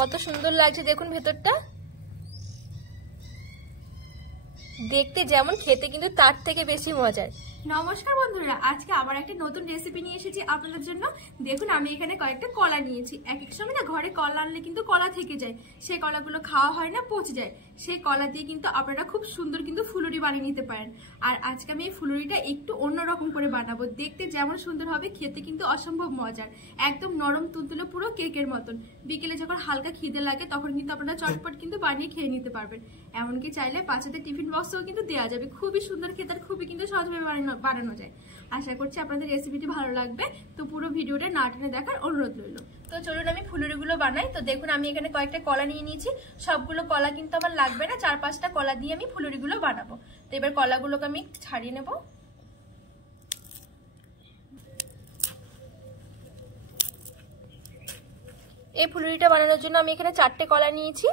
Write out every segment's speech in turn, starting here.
কত সুন্দর লাগছে দেখুন ভেতরটা, দেখতে যেমন খেতে কিন্তু তার থেকে বেশি মজার। নমস্কার বন্ধুরা, আজকে আবার একটা নতুন রেসিপি নিয়ে এসেছি আপনাদের জন্য। দেখুন আমি এখানে কয়েকটা কলা নিয়েছি। এক এক সময় না ঘরে কলা আনলে কিন্তু কলা থেকে যায়, সেই কলাগুলো খাওয়া হয় না, পচে যায়। সেই কলা দিয়ে কিন্তু আপনারা খুব সুন্দর কিন্তু ফুলুরি বানিয়ে নিতে পারেন। আর আজকে আমি এই ফুলুরিটা একটু অন্যরকম করে বানাবো। দেখতে যেমন সুন্দর হবে, খেতে কিন্তু অসম্ভব মজার, একদম নরম তুলতুলে, পুরো কেকের মতন। বিকেলে যখন হালকা খিদে লাগে তখন কিন্তু আপনারা চটপট কিন্তু বানিয়ে খেয়ে নিতে পারবেন। এমনকি চাইলে বাচ্চাদের টিফিন বক্সেও কিন্তু দেওয়া যাবে। খুবই সুন্দর খেতে আর খুবই কিন্তু সহজভাবে বানানো যায়। আশা করছি আপনাদের রেসিপিটি ভালো লাগবে। তো পুরো ভিডিওটা না টেনে দেখার অনুরোধ রইল। তো চলুন আমি ফুলুরিগুলো বানাই। তো দেখুন আমি এখানে কয়েকটা কলা নিয়ে নিয়েছি। সবগুলো কলা কিন্তু আমার লাগবে না, 4-5টা কলা দিয়ে আমি ফুলুরিগুলো বানাবো। তো এবার কলাগুলোকে আমি ছাড়িয়ে নেব। এই ফুলুরিটা বানানোর জন্য আমি এখানে 4টে কলা নিয়েছি।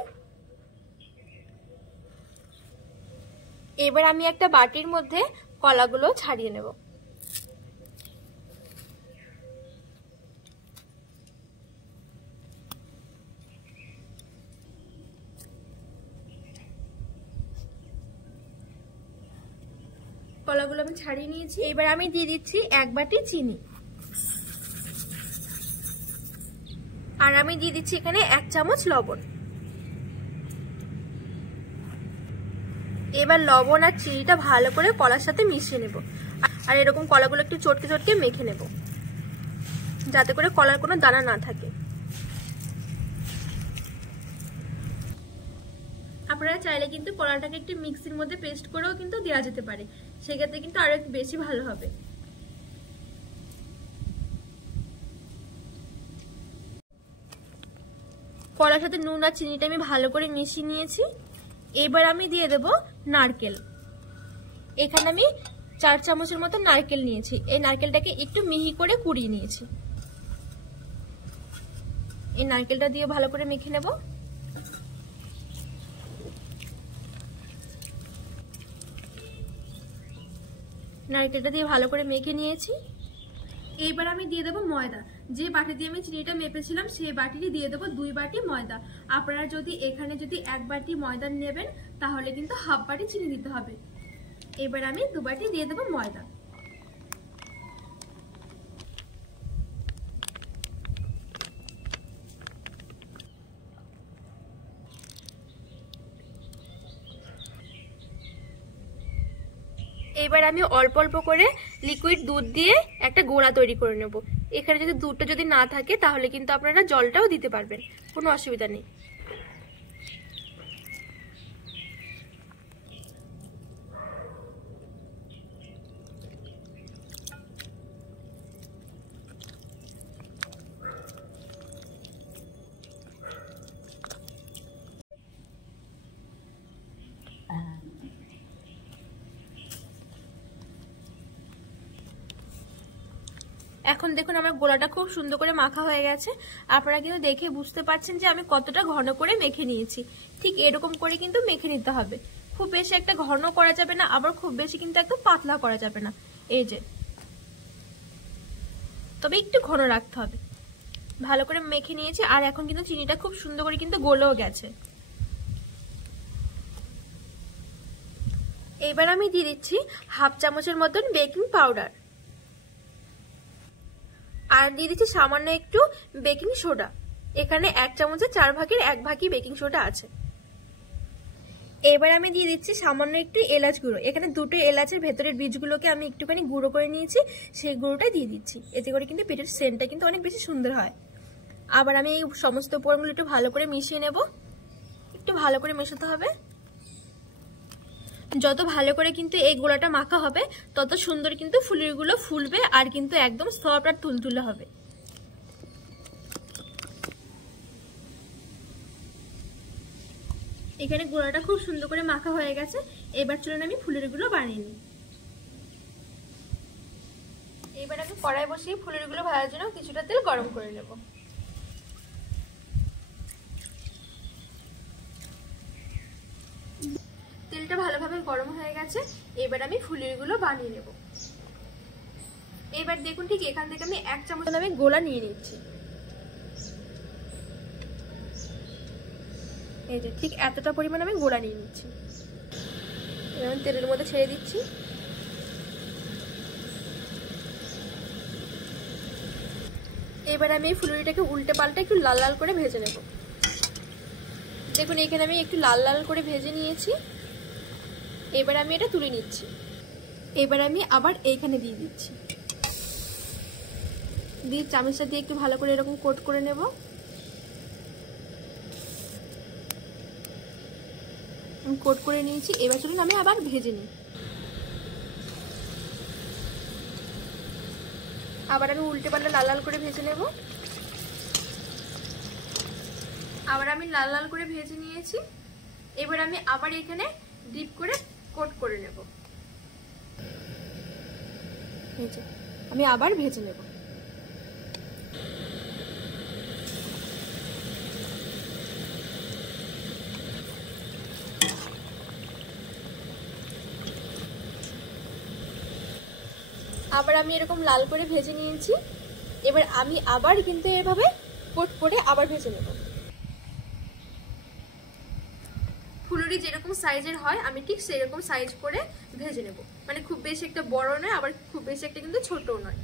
এবার আমি একটা বাটির মধ্যে কলাগুলো ছাড়িয়ে নেব। কলাগুলো আমি ছাড়িয়ে নিয়েছি। এবার আমি দিয়ে দিচ্ছি 1 বাটি চিনি, আর আমি দিয়ে দিচ্ছি এখানে 1 চামচ লবণ। এবার লবণ আর চিনিটা ভালো করে কলার সাথে মিশিয়ে নেব। আর এরকম কলাগুলো একটু চটকে চটকে মেখে নেব, যাতে করে কলার কোনো দানা না থাকে। আপনারা চাইলে কিন্তু কলাটাকে একটু মিক্সির মধ্যে পেস্ট করেও কিন্তু দেওয়া যেতে পারে, সেক্ষেত্রে কিন্তু আরো একটু বেশি ভালো হবে। কলার সাথে নুন আর চিনিটা আমি ভালো করে মিশিয়ে নিয়েছি। এবার আমি দিয়ে দেব নারকেল। এখানে আমি 4 চামচের মতো নারকেল নিয়েছি। এই নারকেলটাকে একটু মিহি করে কুড়িয়ে নিয়েছি। এই নারকেলটা দিয়ে ভালো করে মেখে নেব। নারকেলটা দিয়ে ভালো করে মেখে নিয়েছি। এইবার আমি দিয়ে দেবো ময়দা। যে বাটি দিয়ে আমি চিনিটা মেপেছিলাম সেই বাটিটি দিয়ে দেবো 2 বাটি ময়দা। আপনারা যদি এখানে 1 বাটি ময়দা নেবেন তাহলে কিন্তু হাফ বাটি চিনি দিতে হবে। এবার আমি 2 বাটি দিয়ে দেবো ময়দা। এবার আমি অল্প অল্প করে লিকুইড দুধ দিয়ে একটা গোড়া তৈরি করে নেব। এখানে যদি দুধটা যদি না থাকে তাহলে কিন্তু আপনারা জলটাও দিতে পারবেন, কোনো অসুবিধা নেই। এখন দেখুন আমার গোলাটা খুব সুন্দর করে মাখা হয়ে গেছে। আপনারা কিন্তু দেখে বুঝতে পারছেন যে আমি কতটা ঘন করে মেখে নিয়েছি। ঠিক এরকম করে কিন্তু মেখে নিতে হবে। খুব বেশি একটা ঘন করা যাবে না, আবার খুব বেশি কিন্তু একদম পাতলা করা যাবে না। এই যে, তবে একটু ঘন রাখতে হবে। ভালো করে মেখে নিয়েছি। আর এখন কিন্তু চিনিটা খুব সুন্দর করে কিন্তু গলেও গেছে। এবার আমি দিয়ে দিচ্ছি হাফ চামচের মতন বেকিং পাউডার, আর দিয়ে দিচ্ছি সামান্য একটু বেকিং সোডা। এখানে 1 চামচের 4 ভাগের 1 ভাগই বেকিং সোডা আছে। এবার আমি দিয়ে দিচ্ছি সামান্য একটু এলাচ গুঁড়ো। এখানে 2টো এলাচের ভেতরের বীজগুলোকে আমি একটুখানি গুঁড়ো করে নিয়েছি, সেই গুঁড়োটা দিয়ে দিচ্ছি। এতে করে কিন্তু পিঠের সেন্টটা কিন্তু অনেক বেশি সুন্দর হয়। আবার আমি এই সমস্ত উপকরণগুলো একটু ভালো করে মিশিয়ে নেব। একটু ভালো করে মেশাতে হবে। যত ভালো করে কিন্তু এই গোলাটা মাখা হবে তত সুন্দর কিন্তু ফুলুরিগুলো ফুলবে, আর কিন্তু একদম সফট আর তুলতুলে হবে। এখানে গোলাটা খুব সুন্দর করে মাখা হয়ে গেছে। এবার চলুন আমি ফুলুরিগুলো বানিয়ে নিই। এবার আমি কড়াই বসিয়ে ফুলুরিগুলো ভাজার জন্য কিছুটা তেল গরম করে নেব। তেলটা ভালোভাবে গরম হয়ে গেছে। এবার আমি ফুলুরিগুলো বানিয়ে নেব। এবার দেখুন ঠিক এখান থেকে আমি 1 চামচ আমি গোলা নিয়ে নিচ্ছি। এই যে ঠিক এতটা পরিমাণ আমি গোলা নিয়ে নিচ্ছি। এবার তেলের মধ্যে ছেড়ে দিচ্ছি। এবার আমি এই ফুলুরিটাকে উল্টে পাল্টে একটু লাল লাল করে ভেজে নেব। দেখুন এখানে আমি একটু লাল লাল করে ভেজে নিয়েছি। এবার আমি এটা তুলে নিচ্ছি। এবার আমি আবার এইখানে দিয়ে দিচ্ছি, দিয়ে চামচটা দিয়ে একটু ভালো করে এরকম কোট করে নেব। কোট করে নিয়েছি। এবার চলুন আমি আবার ভেজে নিই। আবার আমি উল্টে পাল্টে লাল লাল করে ভেজে নেব। আবার আমি লাল লাল করে ভেজে নিয়েছি। এবার আমি আবার এখানে ডিপ করে কোট করে নেব। আমি আবার ভেজে নেব। আবার আমি এরকম লাল করে ভেজে নিয়েছি। এবার আমি আবার কিন্তু এভাবে কোট করে আবার ভেজে নেব। ফুলুরি যেরকম সাইজের হয় আমি ঠিক সেরকম সাইজ করে ভেজে নেব, মানে খুব বেশি একটা বড় নয়, আবার খুব বেশি একটা কিন্তু ছোটও নয়।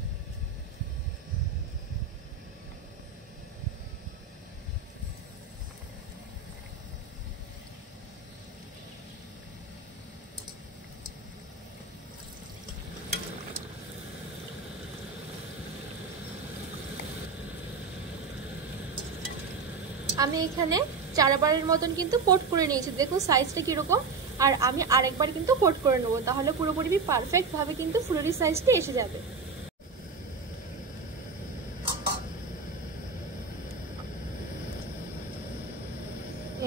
আমি এখানে 4 বারের মতন কিন্তু কোট করে নিয়েছি। দেখুন সাইজটা কিরকম। আর আমি আরেকবার কিন্তু কোট করে নেবো, তাহলে পুরোপুরি পারফেক্ট ভাবে কিন্তু ফুলুরি সাইজটা এসে যাবে।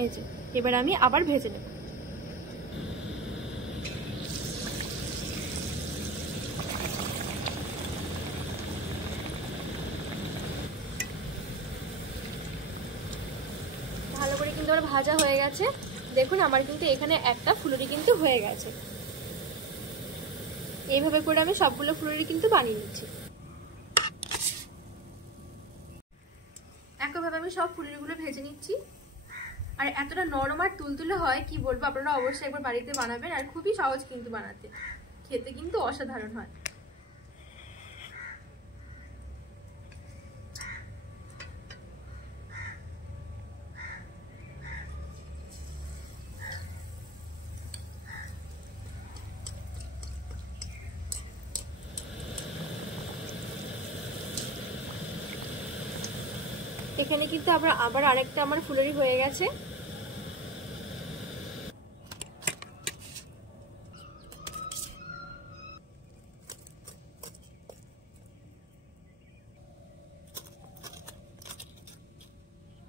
এই যে এবার আমি আবার ভেজে নেব। ভালো করে কিন্তু আমার ভাজা হয়ে গেছে। দেখুন আমার কিন্তু এখানে একটা ফুলুরি কিন্তু হয়ে গেছে। এইভাবে করে আমি সবগুলো ফুলুরি কিন্তু বানিয়ে নিচ্ছি। একইভাবে আমি সব ফুলুরিগুলো ভেজে নিচ্ছি। আর এতটা নরম আর তুলতুলে হয় কি বলবো, আপনারা অবশ্যই একবার বাড়িতে বানাবেন। আর খুবই সহজ কিন্তু বানাতে, খেতে কিন্তু অসাধারণ হয়। এখানে কিন্তু আবার আরেকটা আমার ফুলুরি হয়ে গেছে।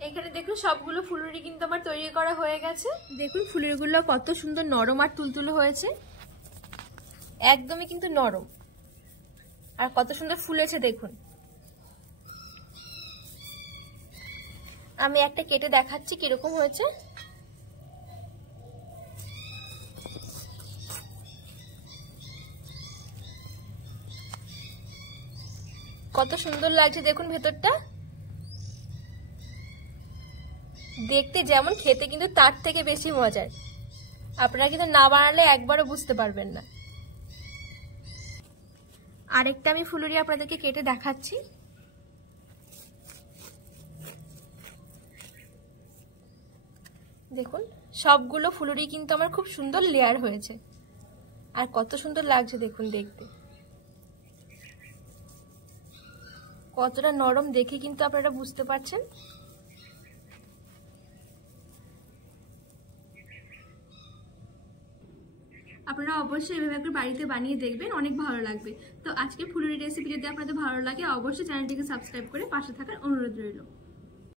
এখানে দেখুন সবগুলো ফুলুরি কিন্তু আমার তৈরি করা হয়ে গেছে। দেখুন ফুলুরিগুলো কত সুন্দর নরম আর তুলতুলে হয়েছে, একদমই কিন্তু নরম, আর কত সুন্দর ফুলেছে দেখুন। আমি একটা কেটে দেখাচ্ছি কিরকম হয়েছে। কত সুন্দর লাগছে দেখুন ভেতরটা, দেখতে যেমন খেতে কিন্তু তার থেকে বেশি মজার। আপনারা কিন্তু না বানালে একবারও বুঝতে পারবেন না। আরেকটা আমি ফুলুরি আপনাদেরকে কেটে দেখাচ্ছি। দেখুন সবগুলো ফুলুরি কিন্তু আমার খুব সুন্দর লেয়ার হয়েছে, আর কত সুন্দর লাগছে দেখুন দেখতে। কতটা নরম দেখে কিন্তু আপনারা বুঝতে পারছেন। আপনারা অবশ্যই এভাবে একটু বাড়িতে বানিয়ে দেখবেন, অনেক ভালো লাগবে। তো আজকে ফুলুরি রেসিপি যদি আপনাদের ভালো লাগে অবশ্যই চ্যানেলটিকে সাবস্ক্রাইব করে পাশে থাকার অনুরোধ রইল।